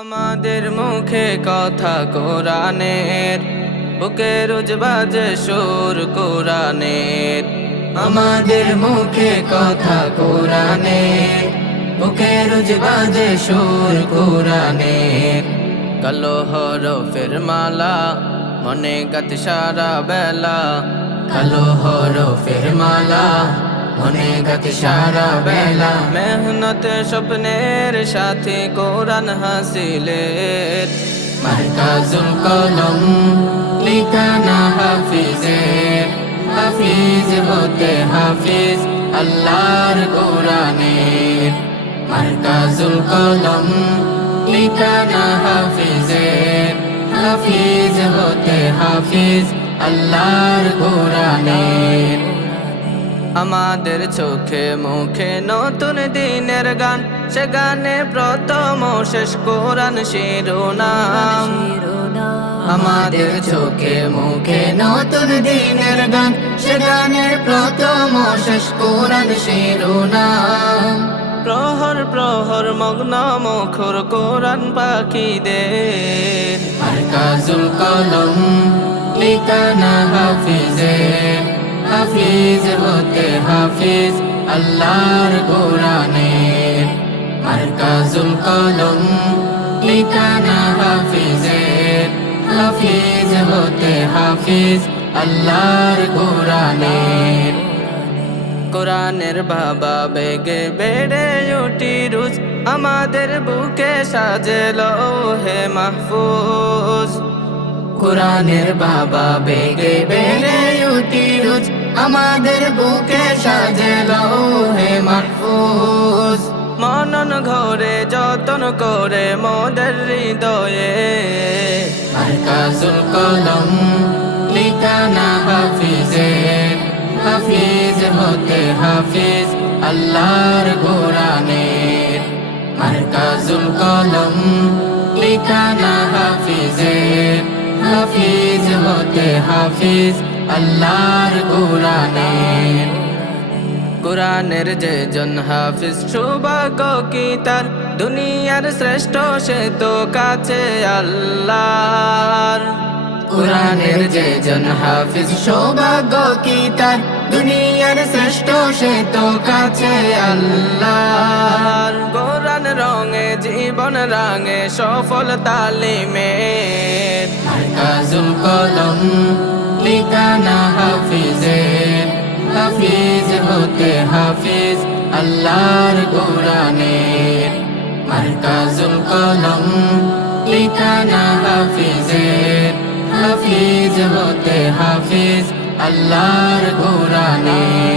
আমাদের মুখে কথা কোরআনের, বুকে রোজ বাজে সুর কোরআনের। আমাদের মুখে কথা কোরআনের, বুকে রোজ বাজে সুর কোরআনের। কালো হরফের মালা মনে গাতে সারা বেলা, কালো হরফের মালা মনে গাতে সারা বেলা। মেহনত স্বপ্নের সাথে কোরআন হাসিলের, মারকাজুল কলম লিখানা হাফিজের। হাফিজ হতে হাফিজ আল্লাহর কোরআনের, মারকাজুল কলম লিখানা হাফিজের। হাফিজ হতে হাফিজ আল্লাহর কোরআনের। আমাদের চোখে মুখে নতুন দিনের গান, সে গানে প্রথম শেষ কোরআন শিরোনাম। আমাদের চোখে মুখে নতুন দিনের গান, সে গানে প্রথম শেষ কোরআন শিরোনাম। প্রহর প্রহর মগ্ন মুখর কোরআন পাখিদের, মারকাজুল কলম লিখানা হাফিজের। হাফিজ হতে হাফিজ আল্লাহর কোরআনের, মারকাজুল কলম লিখানা হাফিজের। হাফিজ হতে হাফিজ আল্লাহর কোরআনের। কোরআনের বাবা বেগে বেড়ে উঠি রোজ, আমাদের বুকে সাজে লৌহে মাহফুজ। কোরআনের বাবা বেগে বেড়ে উঠি রোজ, আমাদের বুকে সাজে লৌহে মাহফুজ। মনন ঘরে যতন করে মোদের হৃদয়ে, মারকাজুল কলম লিখানা হাফিজের। হাফিজ হতে হাফিজ আল্লাহর কোরআনের, মারকাজুল কলম লিখানা হাফিজের। হাফিজ হতে হাফিজ আল্লাহর কোরআনের। কোরআনের যে জন হাফিজ সৌভাগ্য কি তার, দুনিয়ার শ্রেষ্ঠ সে তো কাছে আল্লাহর। কোরআনের যে জন হাফিজ সৌভাগ্য কি তার, দুনিয়ার শ্রেষ্ঠ সে তো কাছে আল্লাহর। কোরআন রঙে জীবন রাঙে সফল তালিমের, মারকাজুল কলম লিখানা হাফিজের। হাফিজ হতে হাফিজ আল্লাহর কোরআনের, মারকাজুল কলম লিখানা হাফিজের। হাফিজ হতে হাফিজ আল্লাহর কোরআনের।